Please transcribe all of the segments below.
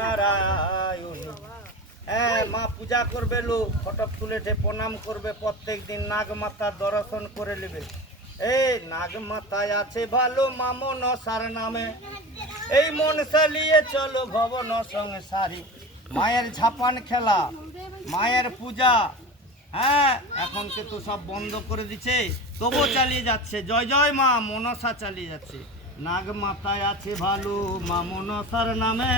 নারায়ণ। হ্যাঁ, মা পূজা করবে, লোক ফটক তুলেছে প্রণাম করবে, প্রত্যেক দিন নাগমাতার দর্শন করে নেবে। এই নাগমাতায় আছে ভালো মা মনসার নামে, এই মন চালিয়ে চলো ভবন সংসারী। মায়ের ঝাপান খেলা, মায়ের পূজা, হ্যাঁ এখন কিন্তু সব বন্ধ করে দিচ্ছে, তবু চালিয়ে যাচ্ছে। জয় জয় মা মনসা চালিয়ে যাচ্ছে। নাগমাতায় আছে ভালো মা মনসার নামে,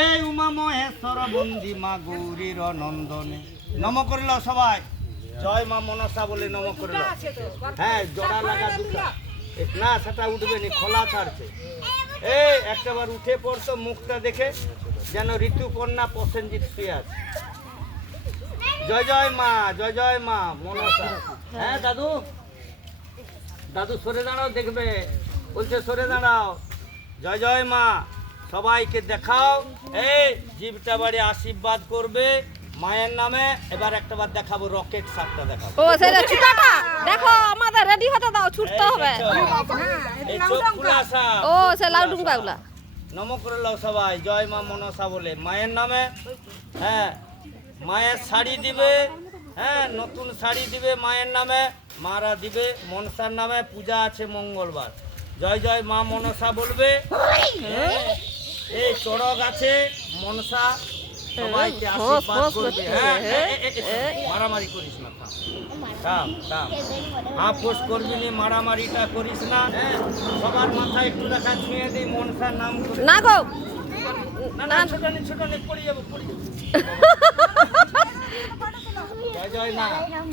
এই উমা মহেশ্বর বন্দি মা গৌরীর নন্দনে। নম করিল সবাই, জয় মা মনসা বলে নম করিল। হ্যাঁ, জোড়া লাগা দুটা না, সেটা উঠবে নি, খোলা ছাড়ছে। এই একটাবার উঠে পড়তো, মুখটা দেখে যেন ঋতুকন্যা প্রসেনজিৎ শুয়ে আছে। জয় জয় মা, জয় জয় মা মনসা। হ্যাঁ দাদু, দাদু সরে দাঁড়াও, দেখবে বলছে সরে দাঁড়াও। জয় জয় মা, সবাইকে দেখাও। এই জীবটা বাড়ি আশীর্বাদ করবে মায়ের নামে। এবার একটাবার দেখাবো রকেট সারটা দেখাবো। ও সেটা ছুটাটা দেখো, আমাদের রেডি হতে দাও, ছুটতে হবে। এই চোখ খুলে আসা। ও সে লাউডুম পাগলা। নম করে লাও সবাই, জয় মা মনসা বলে মায়ের নামে। হ্যাঁ, মায়ের শাড়ি দিবে, হ্যাঁ নতুন শাড়ি দিবে মায়ের নামে, মারা দিবে মনসার নামে। পূজা আছে মঙ্গলবার। জয় জয় মা মনসা বলবে। এই চড়ক আছে মনসা, সবাইকে আশীর্বাদ করবে। হ্যাঁ, মারামারি করিস না, থাম থাম, আপোষ করবি না, মারামারিটা করিস না। হ্যাঁ, সবার মাথায় একটু দেখা ছুঁয়ে দিই মনসার নাম করে। না গো, না না, ছোট ছোট পড়ে যাবো, পড়ে যাবো। জয় জয় মা।